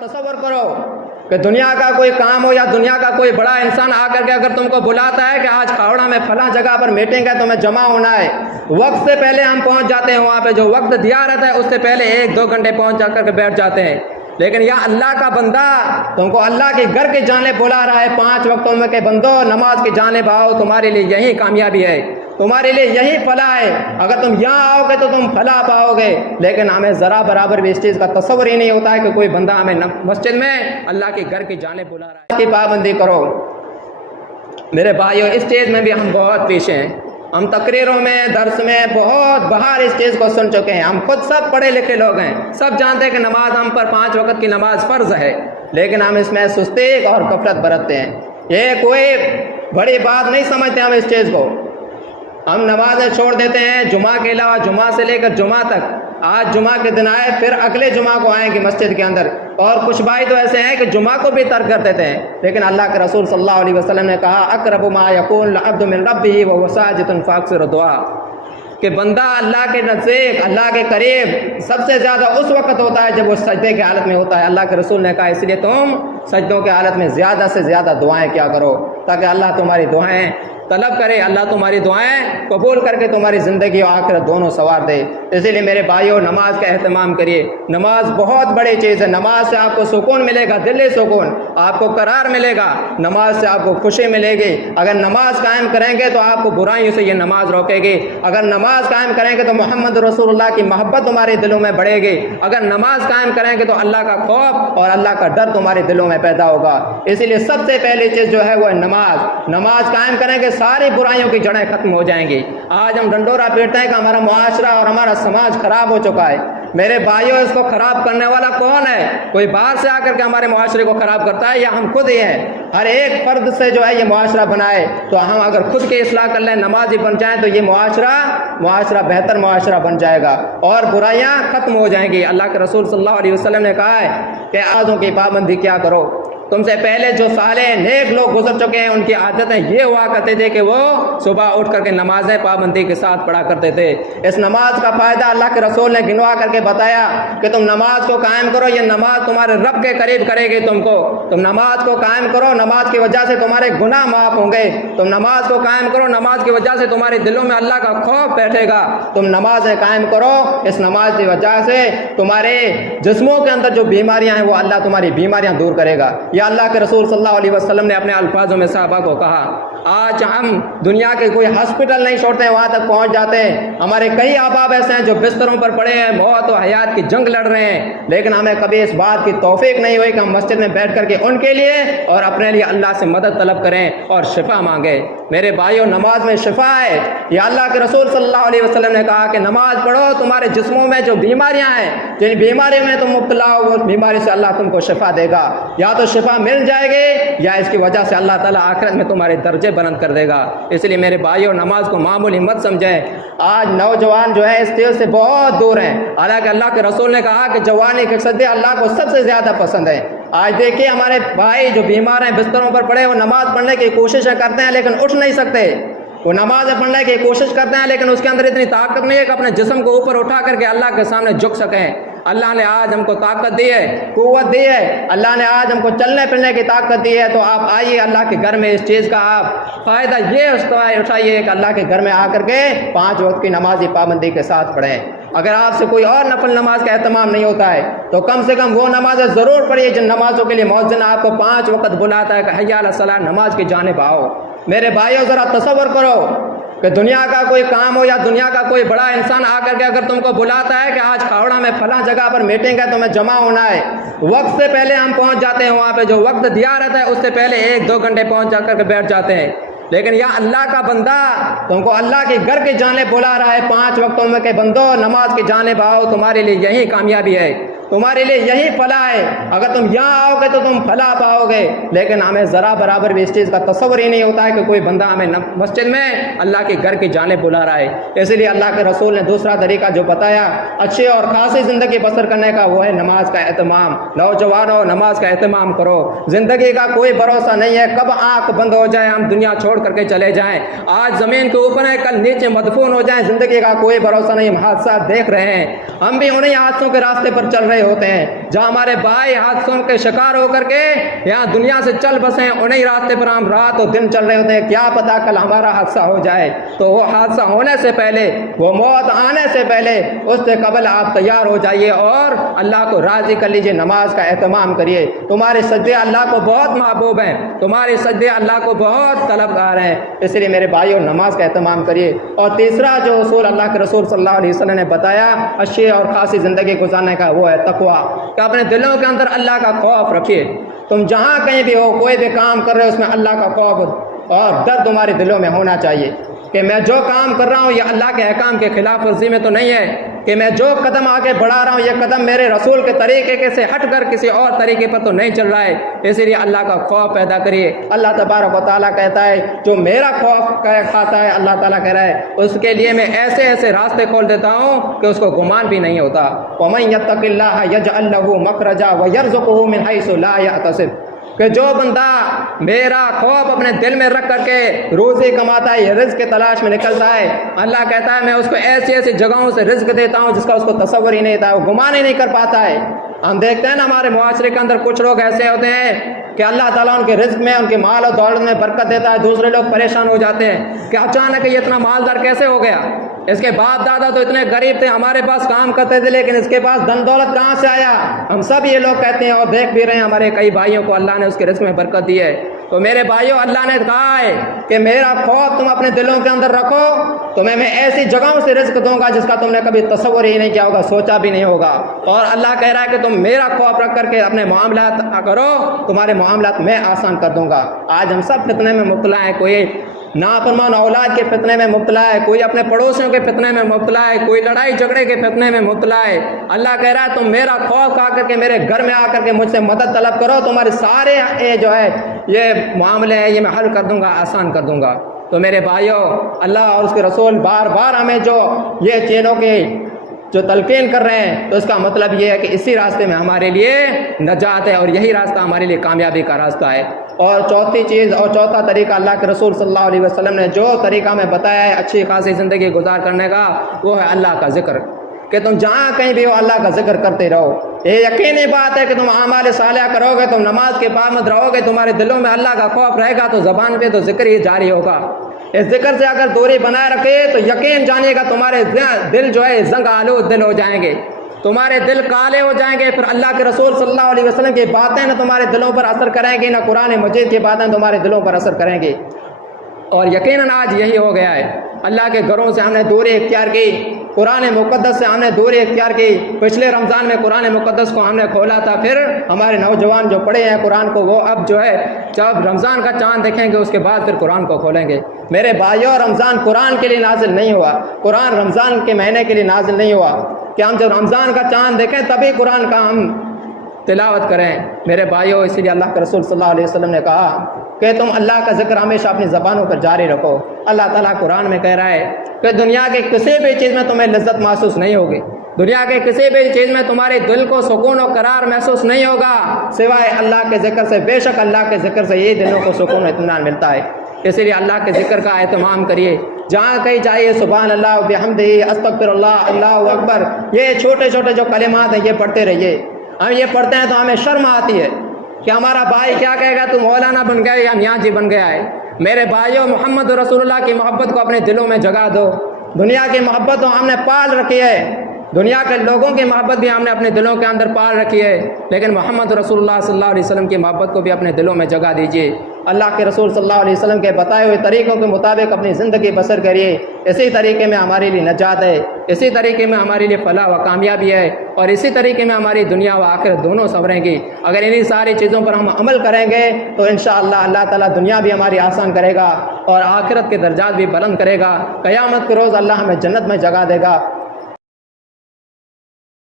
تصور کرو کہ دنیا کا کوئی کام ہو یا دنیا کا کوئی بڑا انسان آ کر کے اگر تم کو بلاتا ہے کہ آج کھاوڑا میں فلاں جگہ پر میٹنگ ہے تمہیں جمع ہونا ہے، وقت سے پہلے ہم پہنچ جاتے ہیں وہاں پہ، جو وقت دیا رہتا ہے اس سے پہلے 1-2 گھنٹے پہنچ جا کر کے بیٹھ جاتے ہیں۔ لیکن یا اللہ کا بندہ تم کو اللہ کے گھر کی جانب بلا رہا ہے، 5 وقتوں میں کہ بندو نماز کی جانب آؤ، تمہارے لیے یہی کامیابی ہے، تمہارے لیے یہی فلاح ہے، اگر تم یہاں آؤ گے تو تم فلاح پاؤ گے۔ لیکن ہمیں ذرا برابر بھی اس چیز کا تصور ہی نہیں ہوتا ہے کہ کوئی بندہ ہمیں مسجد میں اللہ کے گھر کی جانب بلا رہا ہے۔ اس کی پابندی کرو میرے بھائیو۔ اس چیز میں بھی ہم بہت پیچھے ہیں، ہم تقریروں میں درس میں بہت باہر اس چیز کو سن چکے ہیں، ہم خود سب پڑھے لکھے لوگ ہیں، سب جانتے ہیں کہ نماز ہم پر 5 وقت کی نماز فرض ہے، لیکن ہم اس میں سستی اور غفلت برتتے ہیں۔ یہ کوئی بڑی بات نہیں سمجھتے ہم اس چیز کو، ہم نمازیں چھوڑ دیتے ہیں جمعہ کے علاوہ، جمعہ سے لے کر جمعہ تک، آج جمعہ کے دن آئے پھر اگلے جمعہ کو آئیں گے مسجد کے اندر، اور کچھ بھائی تو ایسے ہیں کہ جمعہ کو بھی ترک کر دیتے ہیں۔ لیکن اللہ کے رسول صلی اللہ علیہ وسلم نے کہا اقرب ما یکون العبد من ربہ وہو ساجد فاکثر الدعاء، کہ بندہ اللہ کے نزدیک، اللہ کے قریب سب سے زیادہ اس وقت ہوتا ہے جب وہ سجدے کی حالت میں ہوتا ہے۔ اللہ کے رسول نے کہا اس لیے تم سجدوں کی حالت میں زیادہ سے زیادہ دعائیں کیا کرو، تاکہ اللہ تمہاری دعائیں طلب کرے، اللہ تمہاری دعائیں قبول کر کے تمہاری زندگی و آخرت دونوں سنوار دے۔ اسی لیے میرے بھائیوں نماز کا اہتمام کریے، نماز بہت بڑی چیز ہے، نماز سے آپ کو سکون ملے گا، دلی سکون، آپ کو قرار ملے گا، نماز سے آپ کو خوشی ملے گی۔ اگر نماز قائم کریں گے تو آپ کو برائیوں سے یہ نماز روکے گی، اگر نماز قائم کریں گے تو محمد رسول اللہ کی محبت تمہارے دلوں میں بڑھے گی، اگر نماز قائم کریں گے تو اللہ کا خوف اور اللہ کا ڈر تمہارے دلوں میں پیدا ہوگا۔ اسی لیے سب سے پہلی چیز جو ہے وہ ہے نماز قائم کریں گے، ساری برائیوں کی جڑیں ختم ہو جائیں گی۔ آج ہم ڈنڈورا پیٹتے ہیں کہ ہمارا معاشرہ اور ہمارا سماج خراب ہو چکا ہے، میرے بھائیوں اس کو خراب کرنے والا کون ہے؟ کوئی باہر سے آ کر کے ہمارے معاشرے کو خراب کرتا ہے یا ہم خود ہی ہیں؟ ہر ایک فرد سے جو ہے یہ معاشرہ بنائے، تو ہم اگر خود کی اصلاح کر لیں، نمازی بن جائیں، تو یہ معاشرہ بہتر معاشرہ بن جائے گا اور برائیاں ختم ہو جائیں گی۔ اللہ کے رسول صلی اللہ علیہ وسلم نے کہا ہے کہ آزوں کی پابندی کیا کرو۔ تم سے پہلے جو صالح نیک لوگ گزر چکے ہیں ان کی عادتیں یہ ہوا کرتے تھے کہ وہ صبح اٹھ کر کے نمازیں پابندی کے ساتھ پڑھا کرتے تھے۔ اس نماز کا فائدہ اللہ کے رسول نے گنوا کر کے بتایا کہ تم نماز کو قائم کرو، یہ نماز تمہارے رب کے قریب کرے گی تم کو۔ تم نماز کو قائم کرو، نماز کی وجہ سے تمہارے گناہ معاف ہوں گے۔ تم نماز کو قائم کرو، نماز کی وجہ سے تمہارے دلوں میں اللہ کا خوف بیٹھے گا۔ تم نمازیں قائم کرو، اس نماز کی وجہ سے تمہارے جسموں کے اندر جو بیماریاں ہیں وہ اللہ تمہاری بیماریاں دور کرے گا۔ یا اللہ کے رسول صلی اللہ علیہ وسلم نے اپنے الفاظوں میں صحابہ کو کہا، آج ہم دنیا کے کوئی ہاسپٹل نہیں چھوڑتے ہیں، وہاں تک پہنچ جاتے ہیں۔ ہمارے کئی احباب ایسے ہیں جو بستروں پر پڑے ہیں، موت و حیات کی جنگ لڑ رہے ہیں، لیکن ہمیں کبھی اس بات کی توفیق نہیں ہوئی کہ ہم مسجد میں بیٹھ کر کے ان کے لیے اور اپنے لیے اللہ سے مدد طلب کریں اور شفا مانگیں۔ میرے بھائیوں نماز میں شفا ہے۔ یا اللہ کے رسول صلی اللہ علیہ وسلم نے کہا کہ نماز پڑھو، تمہارے جسموں میں جو بیماریاں ہیں، جن بیماریوں میں تم مبتلا ہو، وہ بیماری سے اللہ تم کو شفا دے گا۔ یا تو شفا مل جائے گی یا اس کی وجہ سے اللہ تعالیٰ آخرت میں تمہارے درجے بلند کر دے گا۔ اس لیے میرے بھائیوں نماز کو معمولی مت سمجھیں۔ آج نوجوان جو ہے اس چیز سے بہت دور ہیں، حالانکہ اللہ کے رسول نے کہا کہ جوانی کے صدقے اللہ کو سب سے زیادہ پسند ہے۔ آج دیکھیے ہمارے بھائی جو بیمار ہیں، بستروں پر پڑے، وہ نماز پڑھنے کی کوششیں کرتے ہیں لیکن اٹھ نہیں سکتے۔ وہ نماز پڑھنے کی کوشش کرتے ہیں لیکن اس کے اندر اتنی طاقت نہیں ہے کہ اپنے جسم کو اوپر اٹھا کر کے اللہ کے سامنے جھک سکیں۔ اللہ نے آج ہم کو طاقت دی ہے، قوت دی ہے، اللہ نے آج ہم کو چلنے پھرنے کی طاقت دی ہے، تو آپ آئیے اللہ کے گھر میں اس چیز کا آپ فائدہ یہ اٹھائیے کہ اللہ کے گھر میں آ کر کے 5 وقت کی نمازی پابندی کے ساتھ پڑھیں۔ اگر آپ سے کوئی اور نفل نماز کا اہتمام نہیں ہوتا ہے تو کم سے کم وہ نمازیں ضرور پڑھیے جن نمازوں کے لیے مؤذن آپ کو 5 وقت بلاتا ہے کہ حی علی الصلاۃ، نماز کی جانب آؤ۔ میرے بھائیوں ذرا تصور کرو کہ دنیا کا کوئی کام ہو یا دنیا کا کوئی بڑا انسان آ کر کے اگر تم کو بلاتا ہے کہ آج کھاوڑا میں فلاں جگہ پر میٹنگ ہے تمہیں جمع ہونا ہے، وقت سے پہلے ہم پہنچ جاتے ہیں وہاں پہ، جو وقت دیا رہتا ہے اس سے پہلے 1-2 گھنٹے پہنچ جا کر کے بیٹھ جاتے ہیں۔ لیکن یا اللہ کا بندہ تم کو اللہ کے گھر کی جانب بلا رہا ہے 5 وقتوں میں کہ بندو نماز کی جانب آؤ، تمہارے لیے یہی کامیابی ہے، تمہارے لیے یہی فلاح ہے، اگر تم یہاں آؤ گے تو تم فلاح پاؤ گے۔ لیکن ہمیں ذرا برابر بھی اس چیز کا تصور ہی نہیں ہوتا ہے کہ کوئی بندہ ہمیں مسجد میں اللہ کے گھر کی جانب بلا رہا ہے۔ اس لیے اللہ کے رسول نے دوسرا طریقہ جو بتایا اچھی اور خاصی زندگی بسر کرنے کا، وہ ہے نماز کا اہتمام۔ نوجوانوں نماز کا اہتمام کرو، زندگی کا کوئی بھروسہ نہیں ہے، کب آنکھ بند ہو جائے ہم دنیا چھوڑ کر کے چلے جائیں۔ آج زمین کے اوپر ہے، کل نیچے مدفون ہو جائیں، زندگی کا کوئی بھروسہ نہیں۔ ہم حادثات دیکھ رہے ہیں، ہم بھی انہیں حادثوں کے راستے پر چل رہے رہے ہوتے ہیں، جہاں ہمارے بھائی حادثوں کے شکار ہو کر کے یہاں دنیا سے چل بسیں، انہیں راستے پر ہم رات اور دن چل رہے ہوتے ہیں، کیا پتا کل ہمارا حادثہ ہو جائے۔ تو وہ حادثہ ہونے سے پہلے، وہ موت آنے سے پہلے، اس سے قبل آپ تیار ہو جائیے اور اللہ کو راضی کر لیجیے، نماز کا اہتمام کریے۔ تمہارے سجدے اللہ کو بہت محبوب ہیں، تمہارے سجدے اللہ کو بہت طلبگار ہیں، اس لیے میرے بھائیوں نماز کا اہتمام کریے۔ اور تیسرا جو اصول اللہ کے رسول صلی اللہ علیہ وسلم نے بتایا اچھی اور خاصی زندگی گزارنے کا، وہ ہے تقویٰ، کہ اپنے دلوں کے اندر اللہ کا خوف رکھیے۔ تم جہاں کہیں بھی ہو، کوئی بھی کام کر رہے ہو، اس میں اللہ کا خوف اور ڈر تمہارے دلوں میں ہونا چاہیے کہ میں جو کام کر رہا ہوں یہ اللہ کے احکام کے خلاف ورزی میں تو نہیں ہے، کہ میں جو قدم آگے بڑھا رہا ہوں یہ قدم میرے رسول کے طریقے سے ہٹ کر کسی اور طریقے پر تو نہیں چل رہا ہے۔ اسی لیے اللہ کا خوف پیدا کریے۔ اللہ تبارک و تعالیٰ کہتا ہے جو میرا خوف کھاتا ہے، اللہ تعالیٰ کہہ رہا ہے اس کے لیے میں ایسے ایسے راستے کھول دیتا ہوں کہ اس کو گمان بھی نہیں ہوتا۔ وَمَن يَتَّقِ اللَّهَ يَجْعَل لَّهُ مَخْرَجًا وَيَرْزُقْهُ مِنْ حَيْثُ لَا يَحْتَسِبُ، کہ جو بندہ میرا خوف اپنے دل میں رکھ کر کے روزی کماتا ہے، یہ رزق کی تلاش میں نکلتا ہے، اللہ کہتا ہے میں اس کو ایسی ایسی جگہوں سے رزق دیتا ہوں جس کا اس کو تصور ہی نہیں تھا، وہ گمان ہی نہیں کر پاتا ہے۔ ہم دیکھتے ہیں نا ہمارے معاشرے کے اندر کچھ لوگ ایسے ہوتے ہیں کہ اللہ تعالیٰ ان کے رزق میں، ان کے مال و دولت میں برکت دیتا ہے، دوسرے لوگ پریشان ہو جاتے ہیں کہ اچانک یہ اتنا مالدار کیسے ہو گیا، اس کے باپ دادا تو اتنے غریب تھے، ہمارے پاس کام کرتے تھے، لیکن اس کے پاس دن دولت کہاں سے آیا؟ ہم سب یہ لوگ کہتے ہیں اور دیکھ بھی رہے ہیں ہمارے کئی بھائیوں کو اللہ نے اس کے رزق میں برکت دی ہے۔ تو میرے بھائیوں اللہ نے کہا ہے کہ میرا خوف تم اپنے دلوں کے اندر رکھو، تمہیں میں ایسی جگہوں سے رزق دوں گا جس کا تم نے کبھی تصور ہی نہیں کیا ہوگا، سوچا بھی نہیں ہوگا۔ اور اللہ کہہ رہا ہے کہ تم میرا خوف رکھ کر کے اپنے معاملات کرو، تمہارے معاملات میں آسان کر دوں گا۔ آج ہم سب فتنے میں مبتلا ہیں، کوئی نافرمان اولاد کے فتنے میں مبتلا ہے، کوئی اپنے پڑوسیوں کے فتنے میں مبتلا ہے، کوئی لڑائی جھگڑے کے فتنے میں مبتلا ہے۔ اللہ کہہ رہا ہے تم میرا خوف کھا کر کے میرے گھر میں آ کر کے مجھ سے مدد طلب کرو، تمہارے سارے جو ہے یہ معاملے ہیں یہ میں حل کر دوں گا، آسان کر دوں گا۔ تو میرے بھائیوں اللہ اور اس کے رسول بار بار ہمیں جو یہ چیزوں کی جو تلقین کر رہے ہیں تو اس کا مطلب یہ ہے کہ اسی راستے میں ہمارے لیے نجات ہے اور یہی راستہ ہمارے لیے کامیابی کا راستہ ہے۔ اور چوتھی چیز اور چوتھا طریقہ اللہ کے رسول صلی اللہ علیہ وسلم نے جو طریقہ ہمیں بتایا ہے اچھی خاصی زندگی گزار کرنے کا، وہ ہے اللہ کا ذکر، کہ تم جہاں کہیں بھی ہو اللہ کا ذکر کرتے رہو۔ یہ یقینی بات ہے کہ تم اعمال صالحہ کرو گے، تم نماز کے پابند رہو گے، تمہارے دلوں میں اللہ کا خوف رہے گا تو زبان پہ تو ذکر ہی جاری ہوگا۔ اس ذکر سے اگر دوری بنائے رکھے تو یقین جانیے گا تمہارے دل جو ہے زنگ آلود دل ہو جائیں گے، تمہارے دل کالے ہو جائیں گے، پھر اللہ کے رسول صلی اللہ علیہ وسلم کی باتیں نہ تمہارے دلوں پر اثر کریں گی، نہ قرآن مجید کی باتیں تمہارے دلوں پر اثر کریں گی۔ اور یقیناً آج یہی ہو گیا ہے، اللہ کے گھروں سے ہم نے دوری اختیار کی، قرآن مقدس سے ہم نے دوری اختیار کی۔ پچھلے رمضان میں قرآن مقدس کو ہم نے کھولا تھا، پھر ہمارے نوجوان جو پڑھے ہیں قرآن کو وہ اب جو ہے جب رمضان کا چاند دیکھیں گے اس کے بعد پھر قرآن کو کھولیں گے۔ میرے بھائیوں رمضان قرآن کے لیے نازل نہیں ہوا، قرآن رمضان کے مہینے کے لیے نازل نہیں ہوا کہ ہم جب رمضان کا چاند دیکھیں تبھی قرآن کا ہم تلاوت کریں۔ میرے بھائیوں اسی لیے اللہ کے رسول صلی اللہ علیہ وسلم نے کہا کہ تم اللہ کا ذکر ہمیشہ اپنی زبانوں پر جاری رکھو۔ اللہ تعالیٰ قرآن میں کہہ رہا ہے کہ دنیا کے کسی بھی چیز میں تمہیں لذت محسوس نہیں ہوگی، دنیا کے کسی بھی چیز میں تمہارے دل کو سکون و قرار محسوس نہیں ہوگا سوائے اللہ کے ذکر سے۔ بے شک اللہ کے ذکر سے یہ دلوں کو سکون و اطمینان ملتا ہے، اسی لیے اللہ کے ذکر کا اہتمام کریے۔ جہاں کہیں جائیے سبحان اللہ و بحمدہ، استغفر اللہ، اللہ اکبر، یہ چھوٹے چھوٹے جو کلمات ہیں یہ پڑھتے رہیے۔ ہم یہ پڑھتے ہیں تو ہمیں شرم آتی ہے کہ ہمارا بھائی کیا کہے گا، تو مولانا بن گیا یا میاں جی بن گیا ہے۔ میرے بھائیوں محمد رسول اللہ کی محبت کو اپنے دلوں میں جگا دو۔ دنیا کی محبت تو ہم نے پال رکھی ہے، دنیا کے لوگوں کی محبت بھی ہم نے اپنے دلوں کے اندر پال رکھی ہے، لیکن محمد رسول اللہ صلی اللہ علیہ وسلم کی محبت کو بھی اپنے دلوں میں جگا دیجیے۔ اللہ کے رسول صلی اللہ علیہ وسلم کے بتائے ہوئے طریقوں کے مطابق اپنی زندگی بسر کریے، اسی طریقے میں ہمارے لیے نجات ہے، اسی طریقے میں ہمارے لیے فلاح و کامیابی ہے، اور اسی طریقے میں ہماری دنیا و آخرت دونوں سنوریں گی۔ اگر انہی ساری چیزوں پر ہم عمل کریں گے تو انشاءاللہ اللہ تعالیٰ دنیا بھی ہماری آسان کرے گا اور آخرت کے درجات بھی بلند کرے گا۔ قیامت کے روز اللہ ہمیں جنت میں جگہ دے گا۔